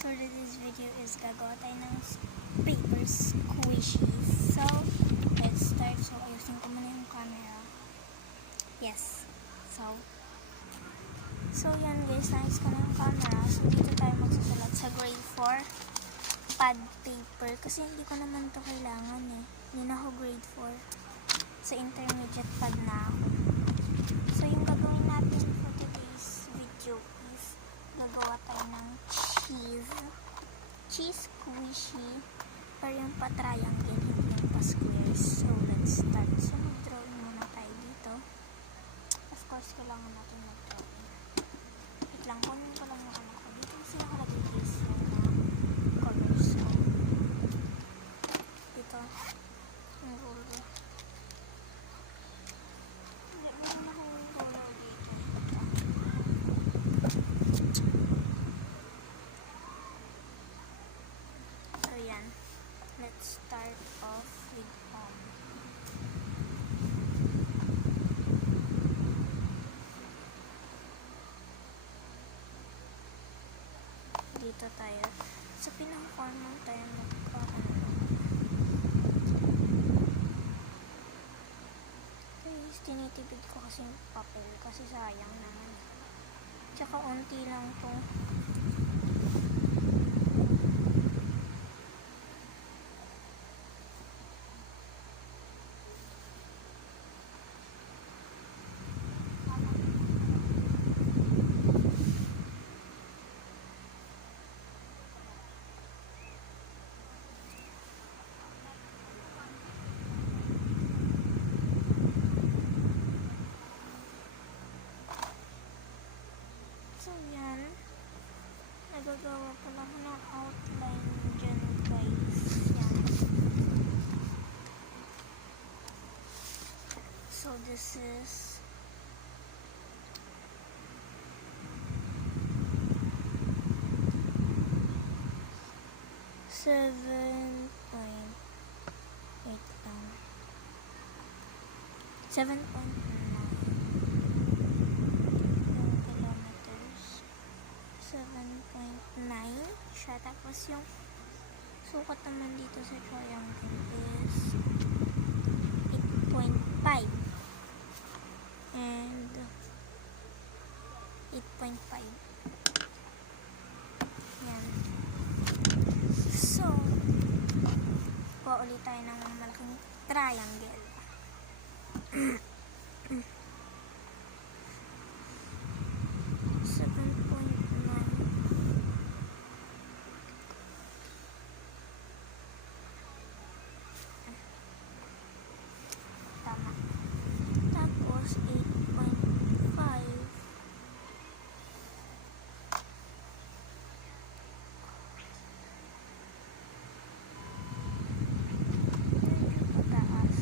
So this video is gagawa tayo ng paper squishies. So let's start. So ayusin ko muna yung camera. Yes. So yan guys, nais ko na yung camera. So dito tayo magsusulat sa grade 4 pad paper. Kasi hindi ko naman to kailangan eh. Hindi na ako grade 4. Sa intermediate pad na ako. So yung gagawin natin for today's video is gagawa tayo ng cheese squishy para yung pa-triangle, hindi yung pa-squares. So let's start. So mag-drawing muna tayo dito. Of course, kailangan natin mag-drawing. Wait lang, kunin ko lang yung anak ko. Dito kasi nakalagay guys yung colors ko. Dito, yung ruler. Meron akong ruler dito. So yan, let's start off with dito tayo sa pinaka-corner tayo guys, tinitipid ko kasi yung papel kasi sayang naman, tsaka unti lang to. So yan, nagagawa ko lang ng outline dyan guys. Yan. So this is seven point 7.9 siya. Tapos yung sukat naman dito sa triangle is 8.5 and 8.5. Yan. So kuha ulit tayo ng malaking triangle. Tapos 8.5 medyo pataas.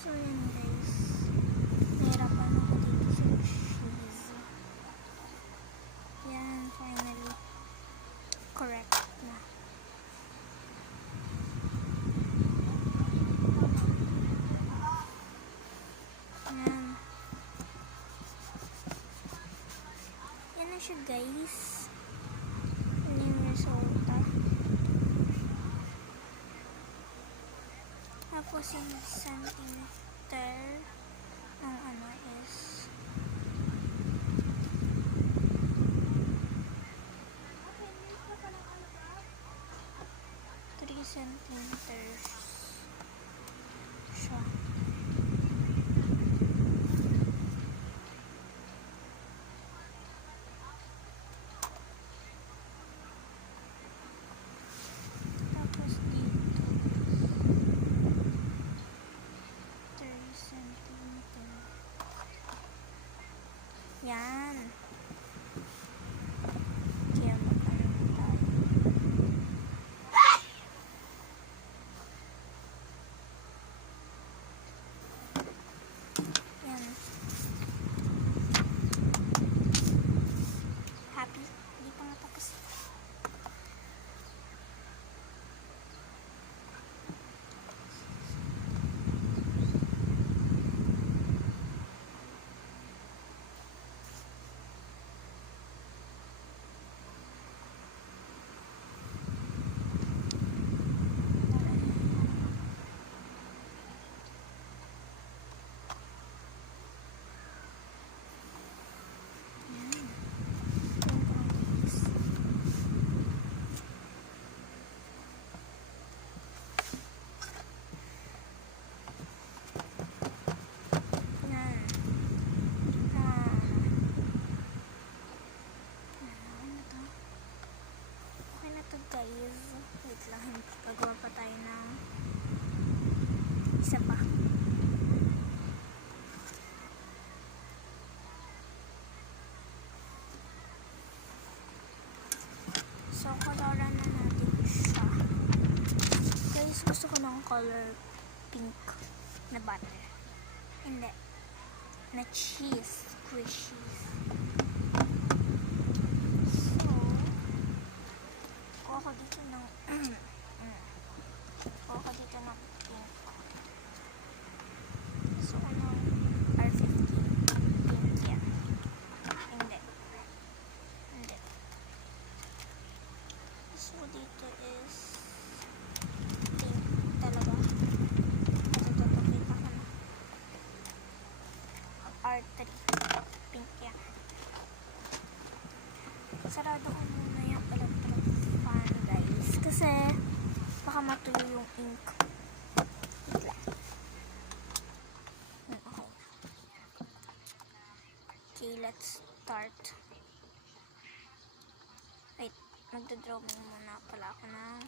So, yun guys. Nahirapan ako dito sa cheese. Yan, finally. Correct na. Yan. Yan na siya guys. Yan yung resulta. Tapos yung centimeter ng ano is 3 centimeters siya. Tapos dito 3 centimeter. Yan. Kaya magkano tayo. Yan. Happy? Hindi pa nga tapos. Guys, wait lang, pagawa pa tayo ng isa pa. So, coloran na natin siya. Guys, gusto ko ng color pink na butter. Hindi. Na cheese. Squishy cheese. So, ako dito ng ako dito ng pink. So, ano? R15. Pink yan. Hindi. Hindi. So, dito is pink talaga. At ito, kita ko na. R3. Pink yan. Sarado ko muna yung electric fan, guys. Kasi, baka matuyo yung ink. Okay, let's start. Wait, magdadraw muna pala ako ng